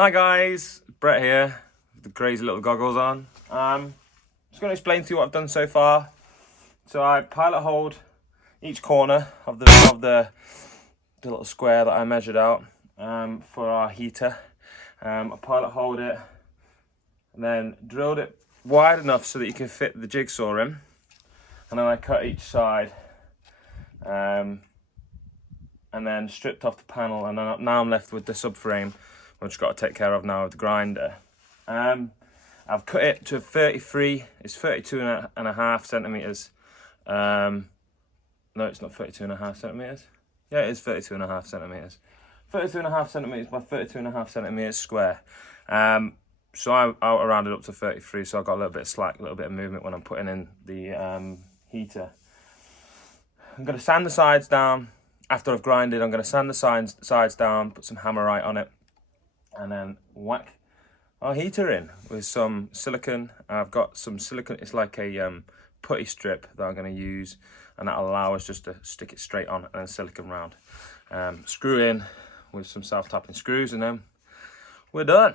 Hi guys, Brett here with the crazy little goggles on. Just going to explain to you what I've done so far. So I pilot hold each corner of the little square that I measured out for our heater. I pilot hold it and then drilled it wide enough so that you can fit the jigsaw in, and then I cut each side and then stripped off the panel, and now I'm left with the subframe, which I've got to take care of now with the grinder. I've cut it to 33, it's 32.5 centimeters. No, it's not 32.5 centimeters. Yeah, it is 32.5 centimeters. 32.5 centimeters by 32.5 centimeters square. So I rounded up to 33, so I've got a little bit of slack, a little bit of movement when I'm putting in the heater. I'm going to sand the sides down. After I've grinded, I'm going to sand the sides down, put some hammerite on it, and then whack our heater in with some silicone. I've got some silicone, it's like a putty strip that I'm going to use, and that'll allow us just to stick it straight on and then silicone round. Screw in with some self-tapping screws, and then we're done.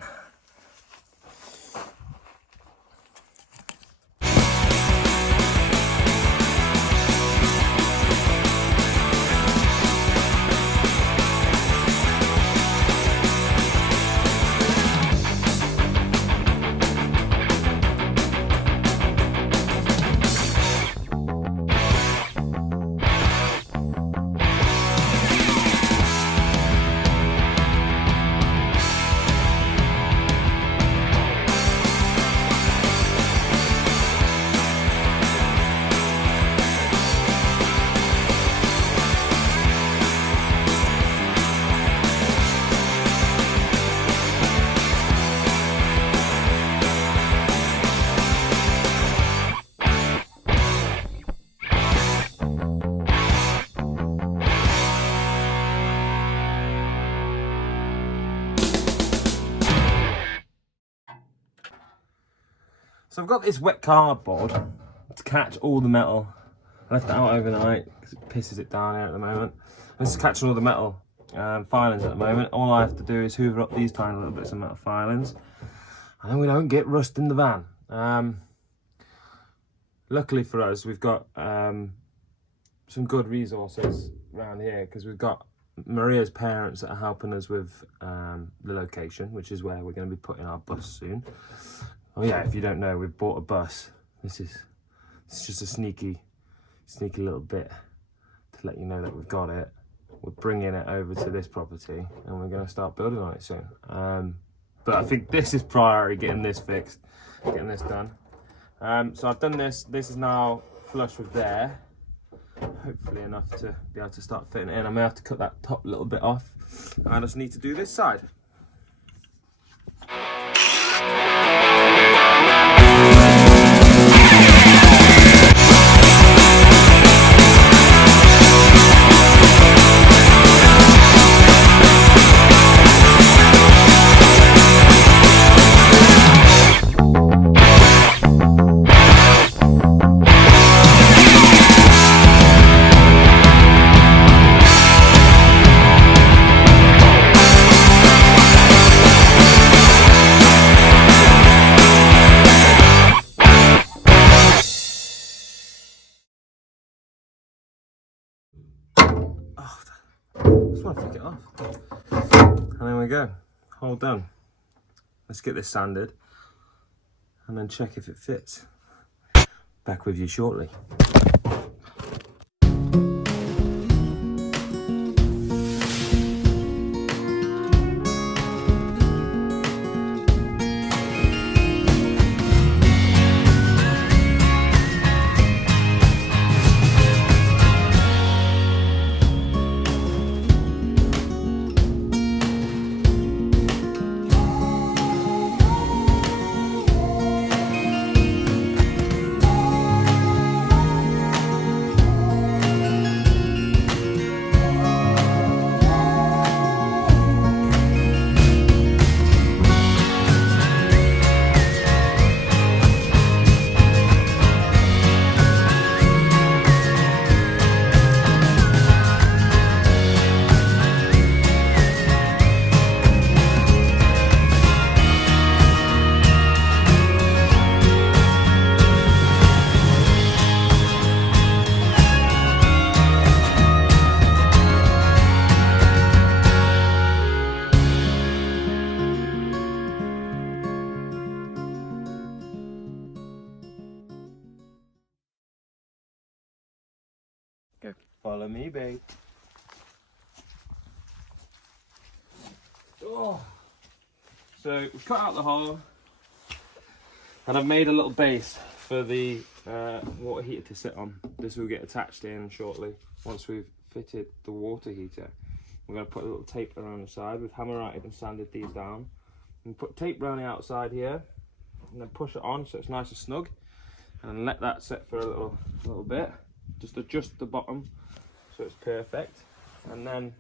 So I've got this wet cardboard to catch all the metal. I left it out overnight because it pisses it down here at the moment. This is catching all the metal filings at the moment. All I have to do is hoover up these tiny little bits of metal filings, and then we don't get rust in the van. Luckily for us, we've got some good resources around here, because we've got Maria's parents that are helping us with the location, which is where we're going to be putting our bus soon. Oh yeah, if you don't know, we've bought a bus. It's just a sneaky little bit to let you know that we've got it. We're bringing it over to this property, and we're going to start building on it soon. But I think this is priority, getting this fixed, getting this done. So I've done this. This is now flush with there. Hopefully enough to be able to start fitting it in. I may have to cut that top little bit off. I just need to do this side. Just want to flick it off. And there we go, all done. Let's get this sanded and then check if it fits. Back with you shortly. Go. Follow me, babe. Oh. So we've cut out the hole, and I've made a little base for the water heater to sit on. This will get attached in shortly once we've fitted the water heater. We're going to put a little tape around the side. We've hammer-righted and sanded these down. And put tape around the outside here, and then push it on so it's nice and snug. And let that set for a little bit. Just adjust the bottom so it's perfect. And then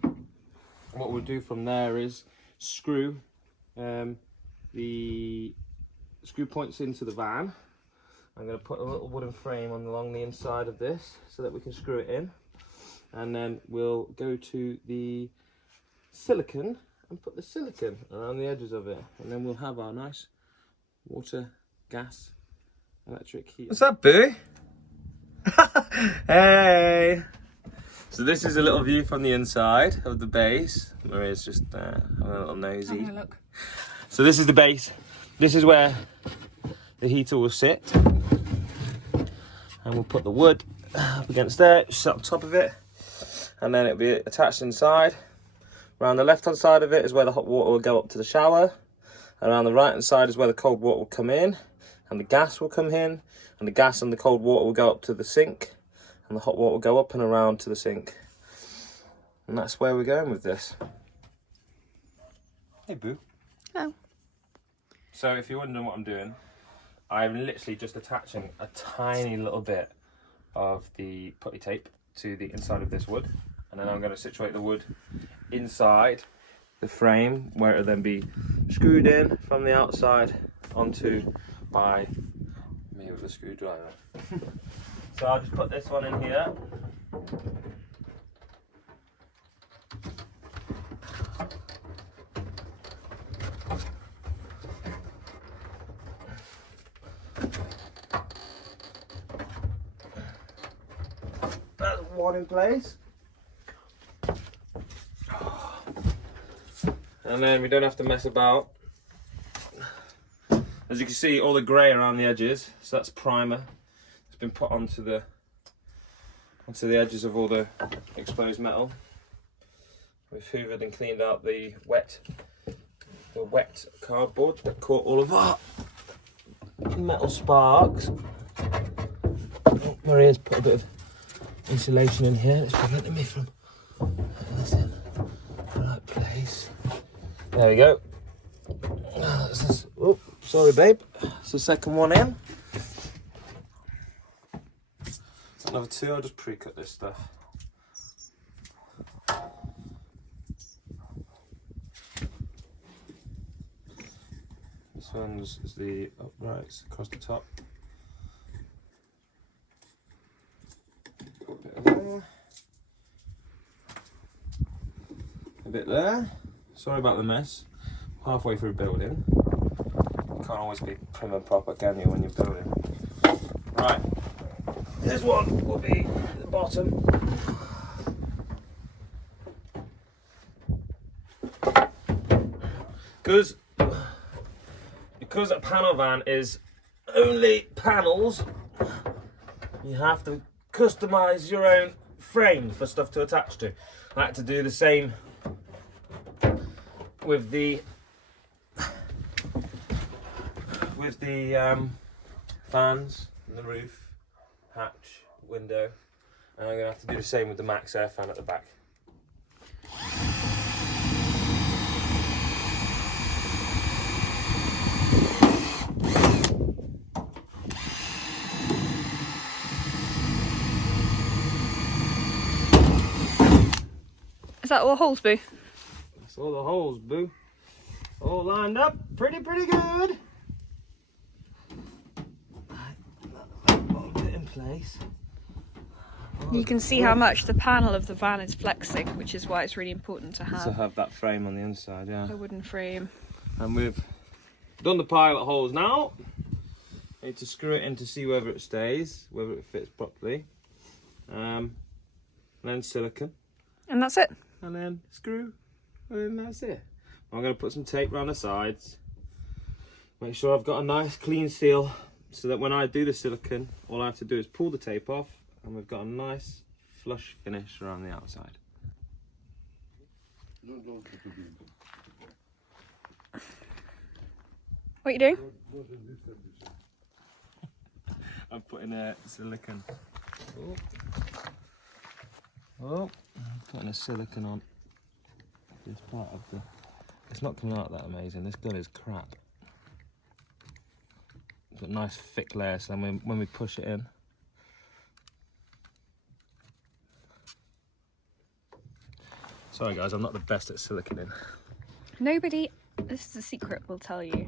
what we'll do from there is screw the screw points into the van. I'm going to put a little wooden frame along the inside of this so that we can screw it in. And then we'll go to the silicone and put the silicone around the edges of it. And then we'll have our nice water, gas, electric heater. What's up, Boo? Hey! So this is a little view from the inside of the base. Maria's just having a little nosy. Have a look. So this is the base. This is where the heater will sit. And we'll put the wood up against there, sit on top of it. And then it'll be attached inside. Around the left hand side of it is where the hot water will go up to the shower. Around the right hand side is where the cold water will come in. And the gas will come in. And the gas and the cold water will go up to the sink. And the hot water will go up and around to the sink. And that's where we're going with this. Hey, Boo. Oh. So if you're wondering what I'm doing, I'm literally just attaching a tiny little bit of the putty tape to the inside of this wood. And then I'm going to situate the wood inside the frame, where it'll then be screwed in from the outside onto by me with a screwdriver. So I'll just put this one in here. That's one in place. And then we don't have to mess about. As you can see, all the grey around the edges, so that's primer. It's been put onto the edges of all the exposed metal. We've hoovered and cleaned out the wet cardboard that caught all of our metal sparks. Oh, Maria's put a bit of insulation in here. It's preventing me from putting this in the right place. There we go. Oh, sorry, babe. It's the second one in. Another two. I'll just pre-cut this stuff. This one's is the uprights across the top. A bit there. A bit there. Sorry about the mess. Halfway through building. Can't always be prim and proper, can you, when you're building? Right. This one will be at the bottom. Because a panel van is only panels, you have to customise your own frame for stuff to attach to. I had to do the same with the fans and the roof, hatch, window, and I'm going to have to do the same with the Max Air fan at the back. Is that all the holes, Boo? That's all the holes, Boo. All lined up, pretty good. Put it in place. You can see how much the panel of the van is flexing, which is why it's really important to have that frame on the inside, yeah. a wooden frame. And we've done the pilot holes now. Need to screw it in to see whether it stays, whether it fits properly. And then silicone. And that's it. And then screw, and then that's it. I'm going to put some tape around the sides. Make sure I've got a nice clean seal, so that when I do the silicone, all I have to do is pull the tape off, and we've got a nice flush finish around the outside. What are you doing? I'm putting a silicone. Oh, I'm putting a silicone on this part of the. It's not coming out that amazing. This gun is crap. It's got a nice thick layer, so then when we push it in. Sorry guys, I'm not the best at siliconing. Nobody, this is a secret we'll tell you,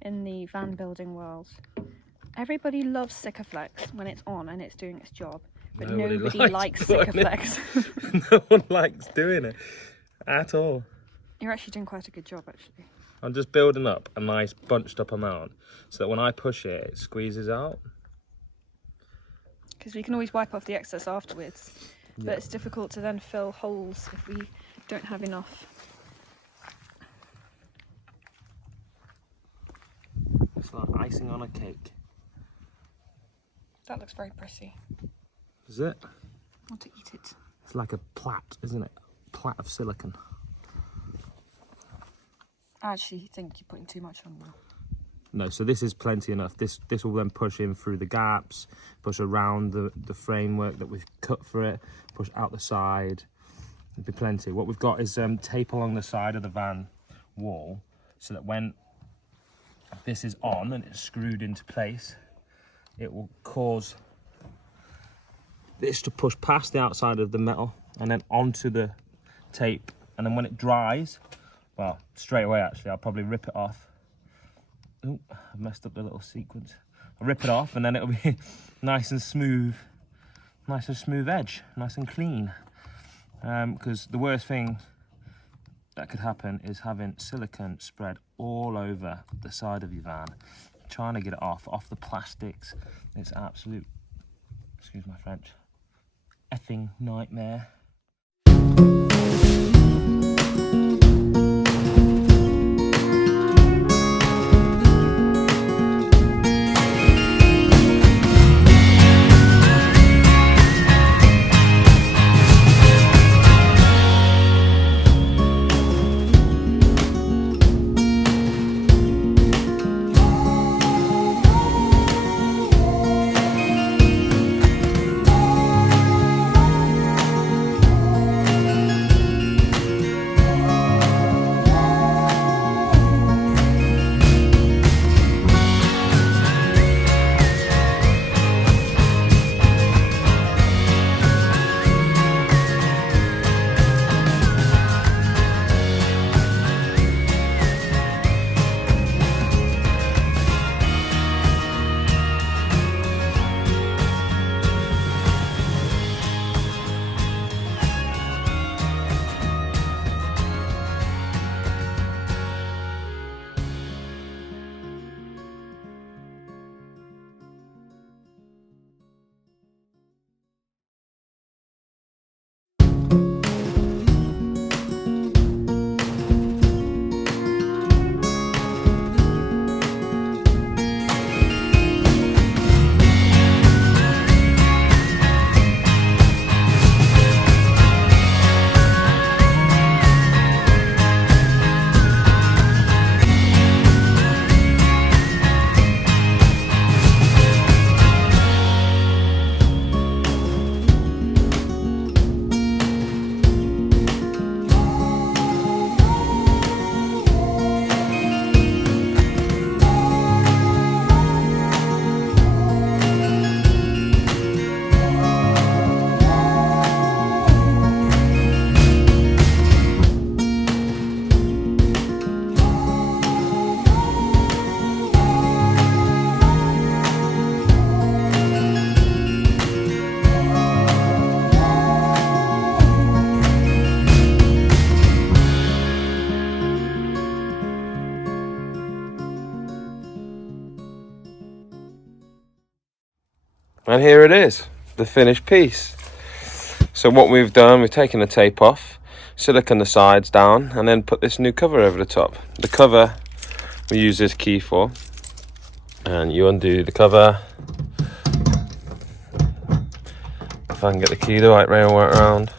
in the van building world. Everybody loves Sikaflex when it's on and it's doing its job, but nobody likes Sikaflex. No one likes doing it at all. You're actually doing quite a good job, actually. I'm just building up a nice bunched up amount so that when I push it, it squeezes out. Because we can always wipe off the excess afterwards, but it's difficult to then fill holes if we don't have enough. It's like icing on a cake. That looks very pretty. Is it? I want to eat it. It's like a plait, isn't it? A plait of silicone. I actually think you're putting too much on now. No, so this is plenty enough. This will then push in through the gaps, push around the framework that we've cut for it, push out the side. There'll be plenty. What we've got is tape along the side of the van wall, so that when this is on and it's screwed into place, it will cause this to push past the outside of the metal and then onto the tape. And then when it dries, well, straight away actually, I'll probably rip it off. Oh, I've messed up the little sequence. I'll rip it off and then it'll be nice and smooth edge, nice and clean. Because the worst thing that could happen is having silicone spread all over the side of your van. Trying to get it off the plastics. It's absolute, excuse my French, effing nightmare. And here it is, the finished piece. So what we've done, we've taken the tape off, silicone the sides down, and then put this new cover over the top. The cover we use this key for, and you undo the cover. If I can get the key the right way around.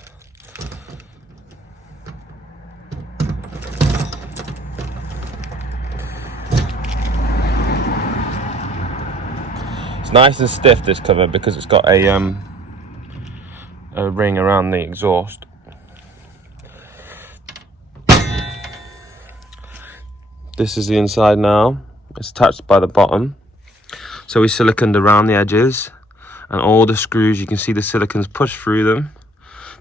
It's nice and stiff, this cover, because it's got a ring around the exhaust. This is the inside now. It's attached by the bottom. So we siliconed around the edges, and all the screws, you can see the silicons push through them.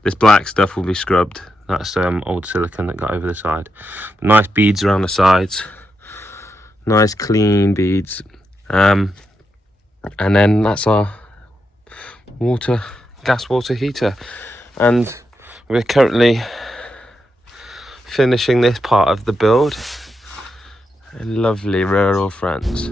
This black stuff will be scrubbed. That's old silicone that got over the side. Nice beads around the sides. Nice clean beads. And then that's our gas water heater, and we're currently finishing this part of the build in lovely rural France.